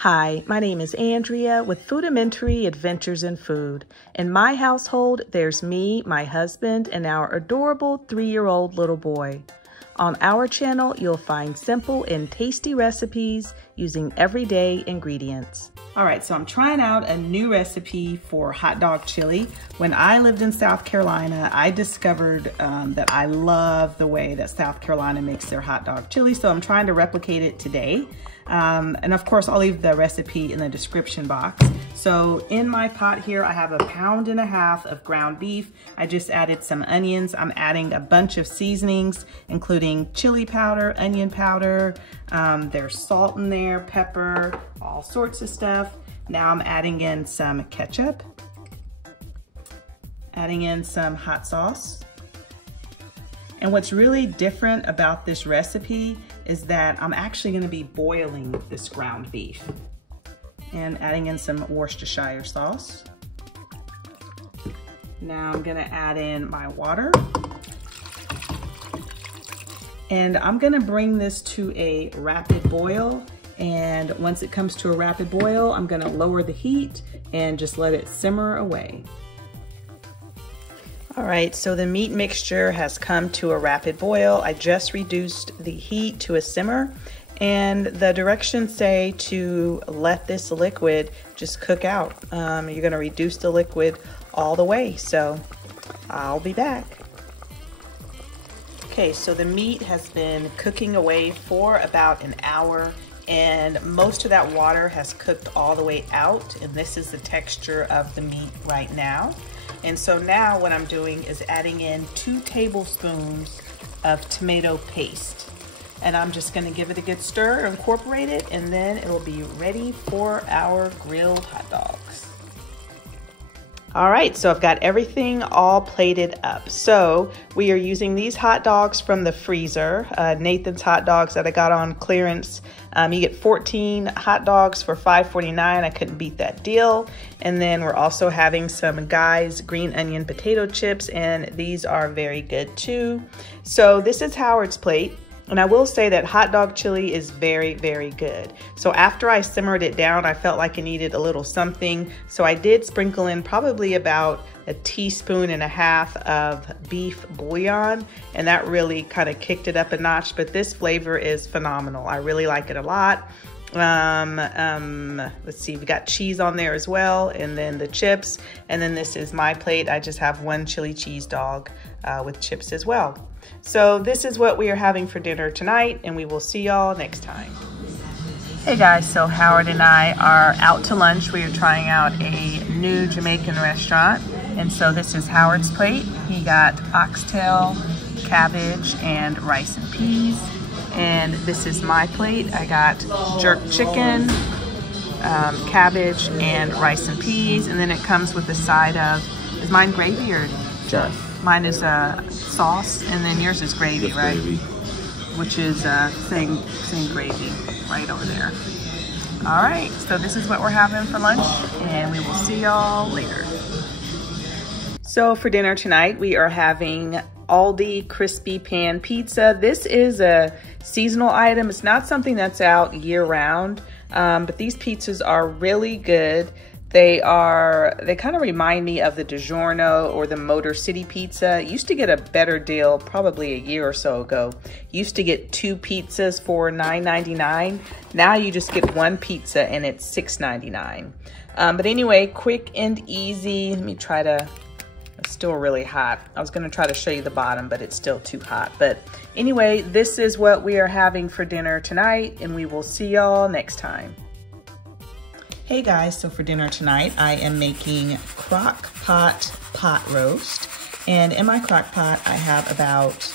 Hi, my name is Andrea with Foodamentary Adventures in Food. In my household, there's me, my husband, and our adorable 3-year-old little boy. On our channel, you'll find simple and tasty recipes using everyday ingredients. All right, so I'm trying out a new recipe for hot dog chili. When I lived in South Carolina, I discovered that I love the way that South Carolina makes their hot dog chili, so I'm trying to replicate it today. And of course, I'll leave the recipe in the description box. So in my pot here, I have 1.5 pounds of ground beef. I just added some onions. I'm adding a bunch of seasonings, including chili powder, onion powder. There's salt in there, pepper, all sorts of stuff. Now I'm adding in some ketchup, adding in some hot sauce. And what's really different about this recipe is that I'm actually gonna be boiling this ground beef and adding in some Worcestershire sauce. Now I'm gonna add in my water. And I'm gonna bring this to a rapid boil. And once it comes to a rapid boil, I'm gonna lower the heat and just let it simmer away. All right, so the meat mixture has come to a rapid boil. I just reduced the heat to a simmer, and the directions say to let this liquid just cook out. You're gonna reduce the liquid all the way, so I'll be back. Okay, so the meat has been cooking away for about an hour, and most of that water has cooked all the way out, and this is the texture of the meat right now. And so now what I'm doing is adding in 2 tablespoons of tomato paste. And I'm just gonna give it a good stir, incorporate it, and then it'll be ready for our grilled hot dogs. All right, so I've got everything all plated up. So we are using these hot dogs from the freezer, Nathan's hot dogs that I got on clearance. You get 14 hot dogs for $5.49. I couldn't beat that deal. And then we're also having some Guy's green onion potato chips, and these are very good too. So this is Howard's plate. And I will say that hot dog chili is very, very good. So after I simmered it down, I felt like it needed a little something. So I did sprinkle in probably about 1.5 teaspoons of beef bouillon, and that really kind of kicked it up a notch. But this flavor is phenomenal. I really like it a lot. Let's see, we got cheese on there as well, and then the chips. And then this is my plate. I just have 1 chili cheese dog with chips as well. So this is what we are having for dinner tonight, and we will see y'all next time. Hey guys, so Howard and I are out to lunch. We are trying out a new Jamaican restaurant, and so this is Howard's plate. He got oxtail, cabbage, and rice and peas. And this is my plate. I got jerk chicken, cabbage, and rice and peas, and then it comes with a side of, is mine gravy or just? Mine is sauce, and then yours is gravy, just right? Gravy. Which is same gravy right over there. All right, so this is what we're having for lunch, and we will see y'all later. So for dinner tonight, we are having Aldi crispy pan pizza. This is a seasonal item. It's not something that's out year round, but these pizzas are really good. They kind of remind me of the DiGiorno or the Motor City pizza. Used to get a better deal probably a year or so ago. Used to get 2 pizzas for $9.99. Now you just get 1 pizza and it's $6.99. But anyway, quick and easy. Let me try to, it's still really hot. I was gonna try to show you the bottom, but it's still too hot. But anyway, this is what we are having for dinner tonight, and we will see y'all next time. Hey guys, so for dinner tonight, I am making crock pot roast. And in my crock pot, I have about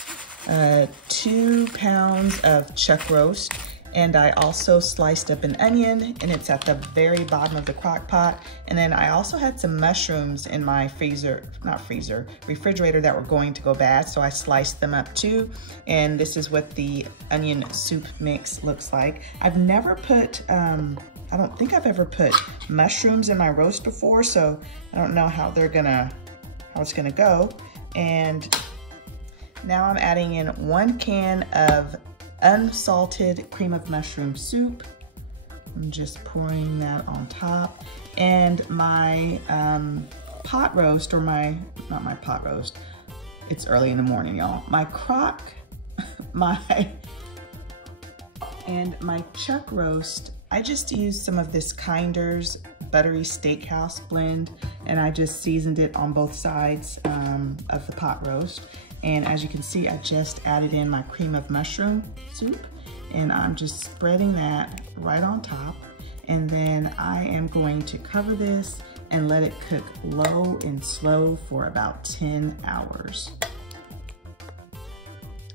2 pounds of chuck roast. And I also sliced up an onion, and it's at the very bottom of the crock pot. And then I also had some mushrooms in my refrigerator that were going to go bad. So I sliced them up too. And this is what the onion soup mix looks like. I've never put, I don't think I've ever put mushrooms in my roast before, so I don't know how it's gonna go. And now I'm adding in 1 can of unsalted cream of mushroom soup. I'm just pouring that on top. And my pot roast, or not my pot roast, it's early in the morning, y'all. My crock, and my chuck roast, I just used some of this Kinder's Buttery Steakhouse blend, and I just seasoned it on both sides of the pot roast. And as you can see, I just added in my cream of mushroom soup, and I'm just spreading that right on top. And then I am going to cover this and let it cook low and slow for about 10 hours.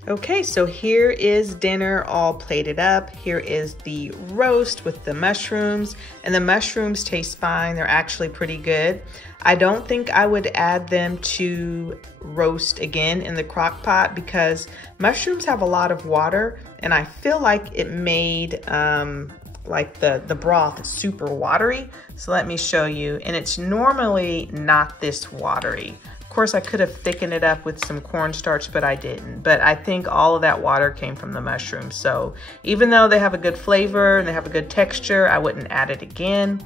Okay, so here is dinner all plated up. Here is the roast with the mushrooms, and the mushrooms taste fine. They're actually pretty good. I don't think I would add them to roast again in the crock pot because mushrooms have a lot of water, and I feel like it made like the broth super watery. So let me show you, and it's normally not this watery. Of course, I could have thickened it up with some cornstarch, but I didn't. But I think all of that water came from the mushrooms. So even though they have a good flavor and they have a good texture, I wouldn't add it again.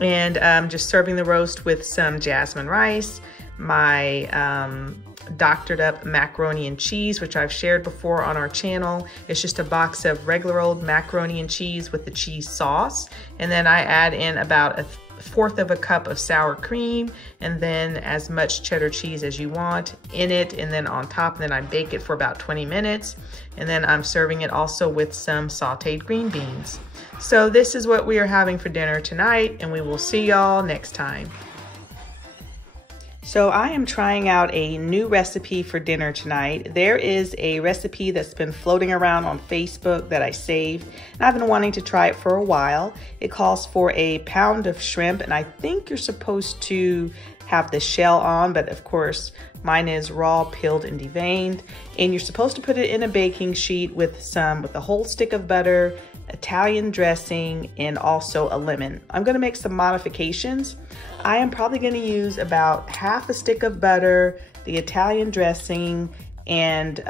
And I'm just serving the roast with some jasmine rice, my doctored up macaroni and cheese, which I've shared before on our channel. It's just a box of regular old macaroni and cheese with the cheese sauce. And then I add in about a 1/4 of a cup of sour cream, and then as much cheddar cheese as you want in it, and then on top, and then I bake it for about 20 minutes. And then I'm serving it also with some sauteed green beans. So this is what we are having for dinner tonight, and we will see y'all next time. So I am trying out a new recipe for dinner tonight. There is a recipe that's been floating around on Facebook that I saved, and I've been wanting to try it for a while. It calls for a pound of shrimp, and I think you're supposed to have the shell on, but of course mine is raw, peeled, and deveined. And you're supposed to put it in a baking sheet with a whole stick of butter, Italian dressing, and also a lemon. I'm gonna make some modifications. I am probably gonna use about 1/2 a stick of butter, the Italian dressing, and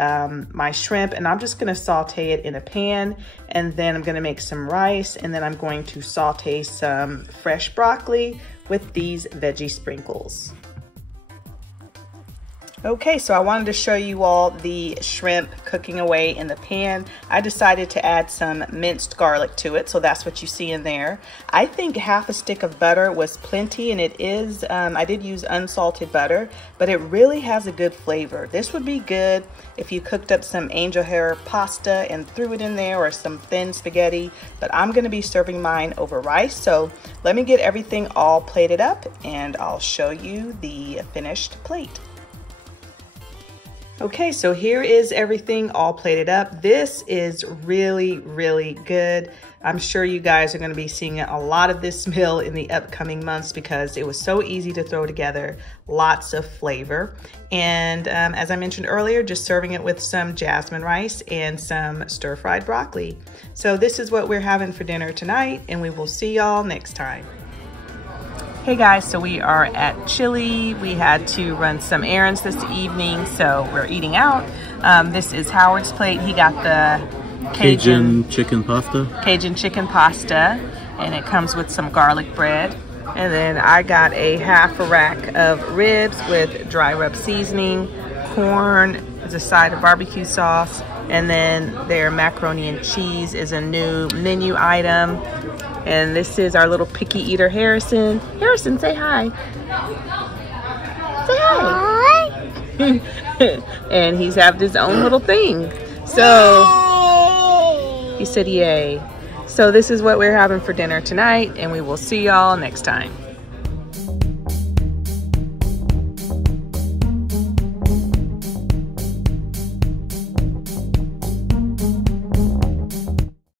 my shrimp, and I'm just gonna saute it in a pan, and then I'm gonna make some rice, and then I'm going to saute some fresh broccoli with these veggie sprinkles. Okay, so I wanted to show you all the shrimp cooking away in the pan. I decided to add some minced garlic to it, so that's what you see in there. I think 1/2 a stick of butter was plenty, and it is, I did use unsalted butter, but it really has a good flavor. This would be good if you cooked up some angel hair pasta and threw it in there, or some thin spaghetti, but I'm gonna be serving mine over rice. So let me get everything all plated up, and I'll show you the finished plate. Okay, so here is everything all plated up. This is really, really good. I'm sure you guys are gonna be seeing a lot of this meal in the upcoming months because it was so easy to throw together, lots of flavor. And as I mentioned earlier, just serving it with some jasmine rice and some stir-fried broccoli. So this is what we're having for dinner tonight, and we will see y'all next time. Hey guys, so we are at Chili. We had to run some errands this evening, so we're eating out. This is Howard's plate. He got the Cajun chicken pasta. Cajun chicken pasta, and it comes with some garlic bread. And then I got a 1/2 a rack of ribs with dry rub seasoning, corn as a side of barbecue sauce, and then their macaroni and cheese is a new menu item. And this is our little picky eater, Harrison. Harrison, say hi. Say hi. And he's having his own little thing. So he said yay. So this is what we're having for dinner tonight, and we will see y'all next time.